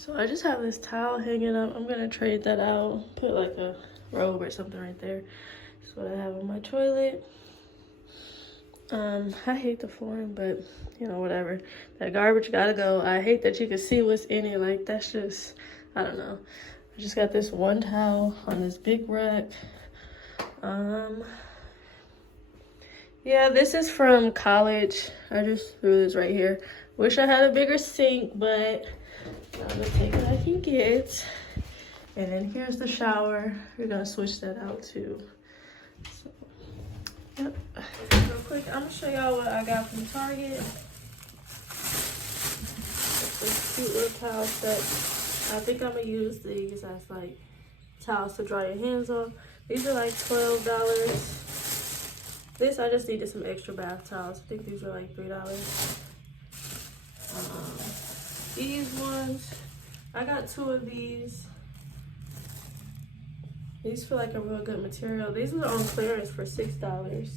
So I just have this towel hanging up. I'm gonna trade that out, put like a robe or something right there. That's what I have on my toilet. I hate the flooring, but you know, whatever. That garbage gotta go. I hate that you can see what's in it. Like, that's just, I don't know. I just got this one towel on this big rack. Yeah, this is from college. I just threw this right here. Wish I had a bigger sink, but I'm gonna take what I can get. And then here's the shower. We're gonna switch that out too. So, yep. Real quick, I'm gonna show y'all what I got from Target. This cute little towel set. I think I'm gonna use these as like towels to dry your hands on. These are like $12. This, I just needed some extra bath towels. I think these are like $3. These ones, I got 2 of these. These feel like a real good material. These are on clearance for $6.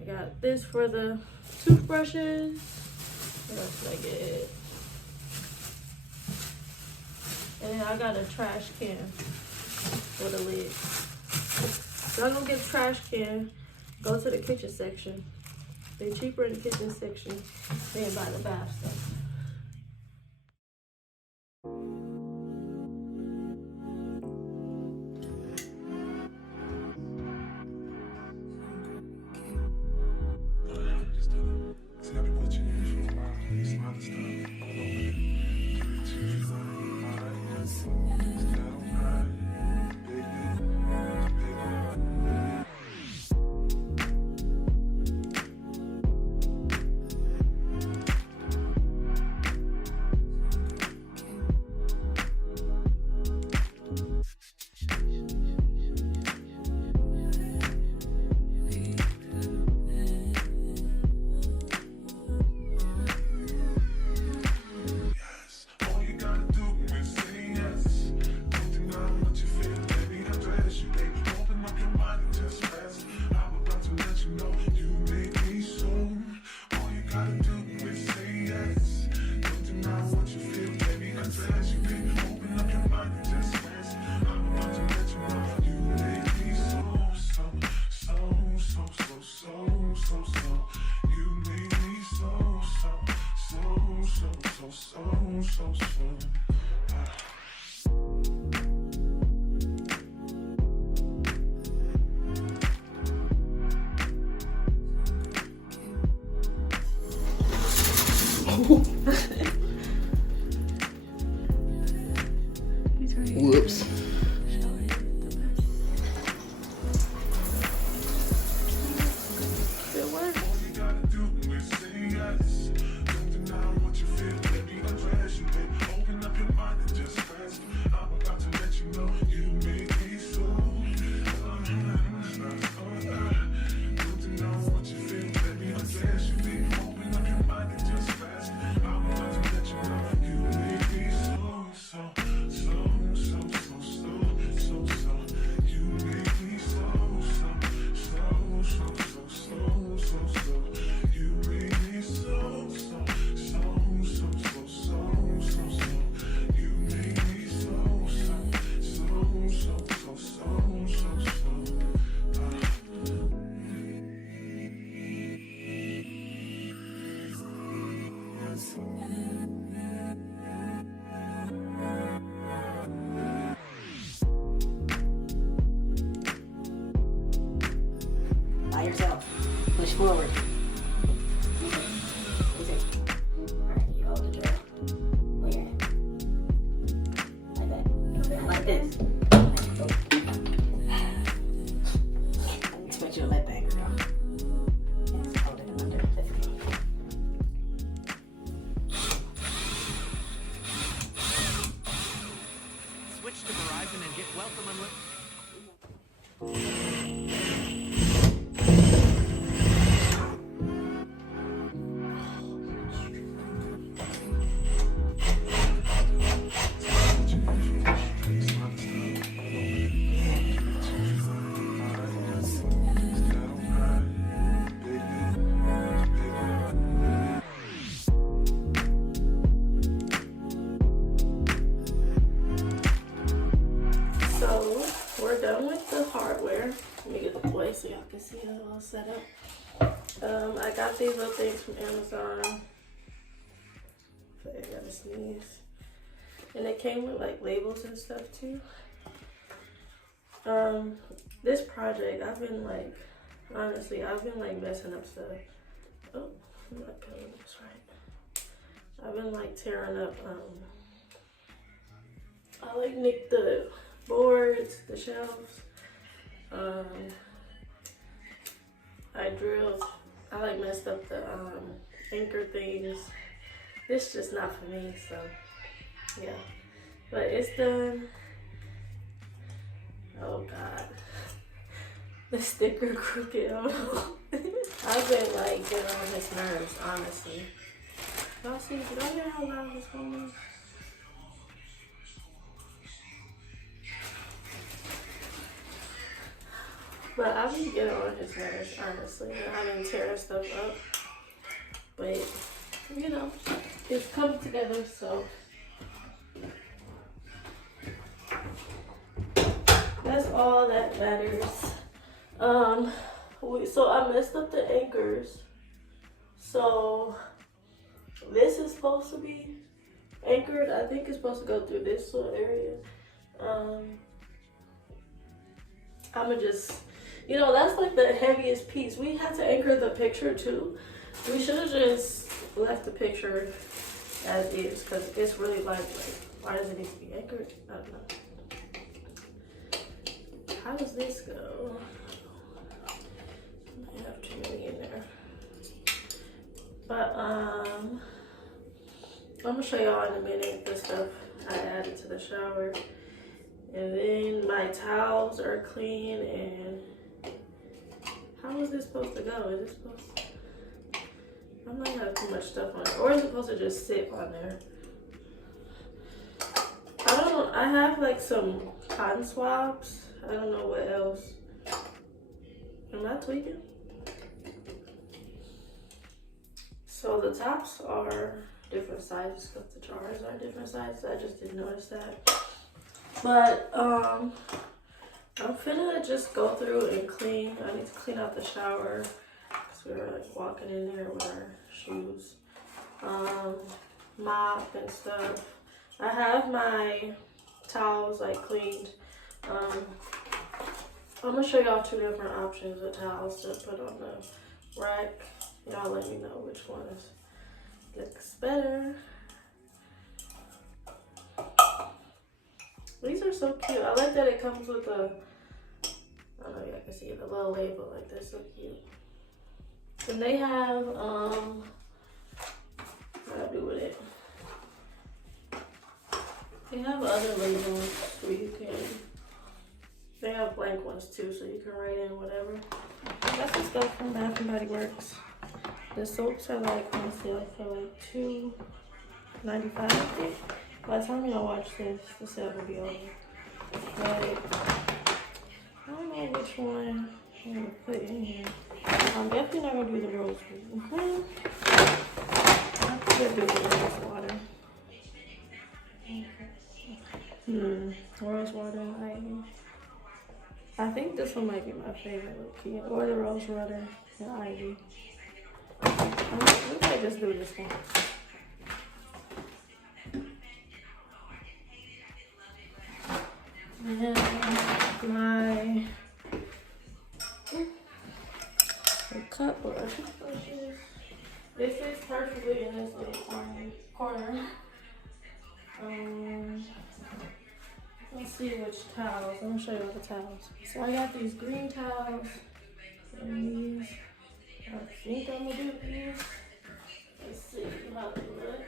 I got this for the toothbrushes. What else did I get? And then I got a trash can for the lid. So I'm gonna get a trash can, go to the kitchen section. They're cheaper in the kitchen section than buy the bath stuff. Whoops. By yourself. Push forward. Alright, you hold the drill. Put your hand. Like that. Like this. I expect you to let that go. Yes, hold it under. Let's go. Switch to Verizon and get welcome unlimited. Let me get the toy so y'all can see it all set up. I got these little things from Amazon. I gotta sneeze. And it came with like labels and stuff too. This project, I've been like, honestly, I've been like messing up stuff. Oh, I'm not coloring this right. I've been like tearing up, I like nicked the boards, the shelves. I like messed up the anchor things. This just not for me, so yeah. But it's done. Oh God. The sticker crooked. Hold on. I've been like getting on his nerves, honestly. Y'all see, did I hear how loud this phone is? But I've been getting on his nerves, honestly. I've been tearing stuff up. But, you know, it's come together, so. That's all that matters. So I messed up the anchors. So this is supposed to be anchored. I think it's supposed to go through this little area. I'ma just, you know, that's like the heaviest piece. We had to anchor the picture too. We should have just left the picture as is, because it's really like, why does it need to be anchored? I don't know. How does this go? I have too many in there. But I'm gonna show y'all in a minute the stuff I added to the shower. And then my towels are clean. And how is this supposed to go? Is it supposed to? I might have too much stuff on it. Or is it supposed to just sit on there? I don't know. I have like some cotton swabs. I don't know what else. Am I tweaking? So the tops are different sizes, but the jars are different sizes. I just didn't notice that. But I'm finna just go through and clean. I need to clean out the shower because we were like walking in there with our shoes. Mop and stuff. I have my towels like cleaned. I'm gonna show y'all two different options of towels to put on the rack. Y'all let me know which one looks better. These are so cute. I like that it comes with a, I don't know if y'all can see it, a little label like this, so cute. And they have, what do I do with it? They have other labels where you can, they have blank ones too, so you can write in whatever. That's the stuff from Bath and Body Works. The soaps are like on sale for like $2.95, I think. By the time y'all watch this, the sale will be over. But I don't know which one I'm gonna put in here. I'm definitely not gonna do the rose water. I'm gonna do the rose water. Rose water and ivy. I think this one might be my favorite look here. Or the rose water and ivy. We might just do this one. And my cut brush. This fits perfectly in this little corner. Let's see which towels. I'm gonna show you all the towels. So I got these green towels and these. I think I'm gonna do these. Let's see how they look.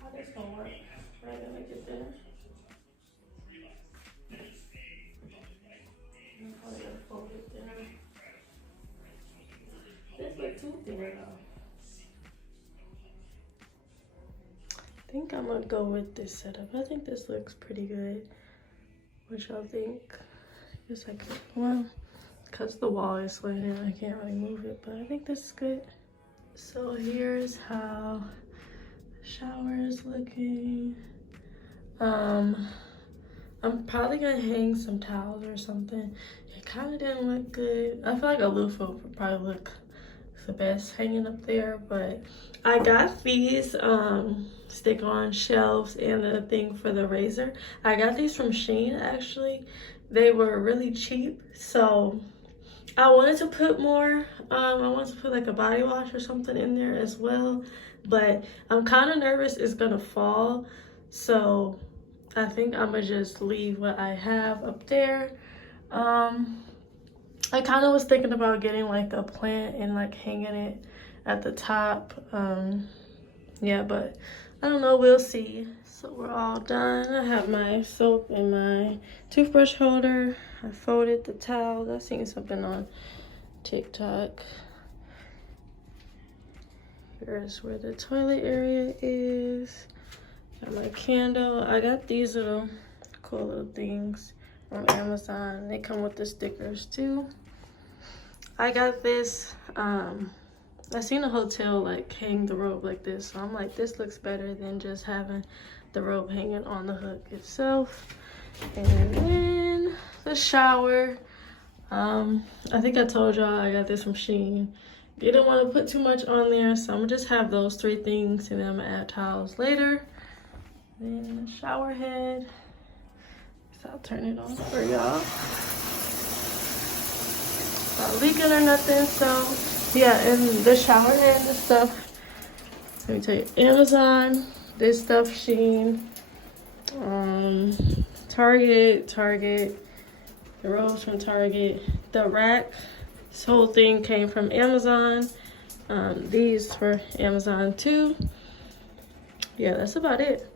How this gonna work? Right when I get there. I'm probably gonna fold it down. This looks too thin though. I think I'm gonna go with this setup. I think this looks pretty good. What y'all think? It's like, well, because the wall is slanted, I can't really move it, but I think this is good. So here's how the shower is looking. I'm probably gonna hang some towels or something. It kind of didn't look good. I feel like a loofah would probably look the best hanging up there, but I got these stick-on shelves and the thing for the razor. I got these from Shein actually. They were really cheap, so I wanted to put more. I wanted to put like a body wash or something in there as well, but I'm kind of nervous it's gonna fall, so I think I'm gonna just leave what I have up there. I kind of was thinking about getting like a plant and like hanging it at the top. Yeah, but I don't know, we'll see. So we're all done. I have my soap and my toothbrush holder. I folded the towels. I seen something on TikTok. Here's where the toilet area is. Got my candle. I got these little cool little things from Amazon. They come with the stickers too. I got this, I seen a hotel like hang the rope like this, so I'm like, this looks better than just having the rope hanging on the hook itself. And then the shower. I think I told y'all I got this from Shein. Didn't want to put too much on there, so I'm gonna just have those 3 things and then I'm gonna add towels later. Then the shower head. So I'll turn it on for y'all. Not leaking or nothing, so yeah. And the shower head and the stuff, let me tell you, Amazon, this stuff Shein, Target, the rolls from Target, the rack, this whole thing came from Amazon. These were Amazon too. Yeah, that's about it.